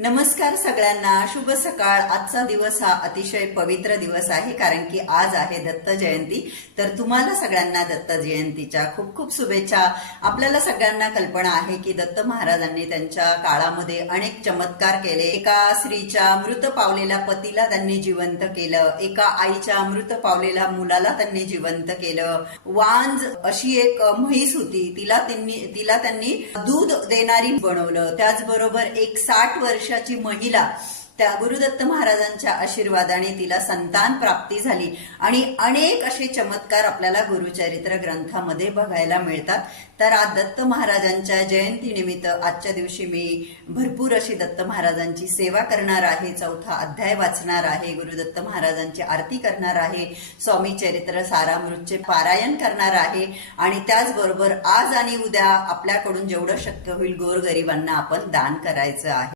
नमस्कार सगळ्यांना. शुभ सकाळ. आजचा दिवस हा अतिशय पवित्र दिवस आहे कारण की आज आहे दत्त जयंती. तर तुम्हाला सगळ्यांना दत्त जयंतीच्या खूप खूप शुभेच्छा. आपल्याला सगळ्यांना कल्पना आहे की दत्त महाराजांनी त्यांच्या काळामध्ये अनेक चमत्कार केले. एका स्त्रीच्या मृत पावलेल्या पतीला त्यांनी जिवंत केलं. एका आईच्या मृत पावलेल्या मुलाला त्यांनी जिवंत केलं. वांज अशी एक म्हैस होती. तिला त्यांनी तिला त्यांनी दूध देणारी बनवलं. त्याचबरोबर एक साठ वर्ष वर्षाची महिला त्या गुरुदत्त महाराजांच्या आशीर्वादाने तिला संतान प्राप्ती झाली. आणि अनेक असे चमत्कार आपल्याला गुरुचरित्र ग्रंथामध्ये बघायला मिळतात. तर आज दत्त महाराजांच्या जयंतीनिमित्त आजच्या दिवशी मी भरपूर अशी दत्त महाराजांची सेवा करणार आहे चौथा अध्याय वाचणार आहे गुरुदत्त महाराजांची आरती करणार आहे स्वामी चरित्र सारामृतचे पारायण करणार आहे. आणि त्याचबरोबर आज आणि उद्या आपल्याकडून जेवढं शक्य होईल गोरगरिबांना आपण दान करायचं आहे.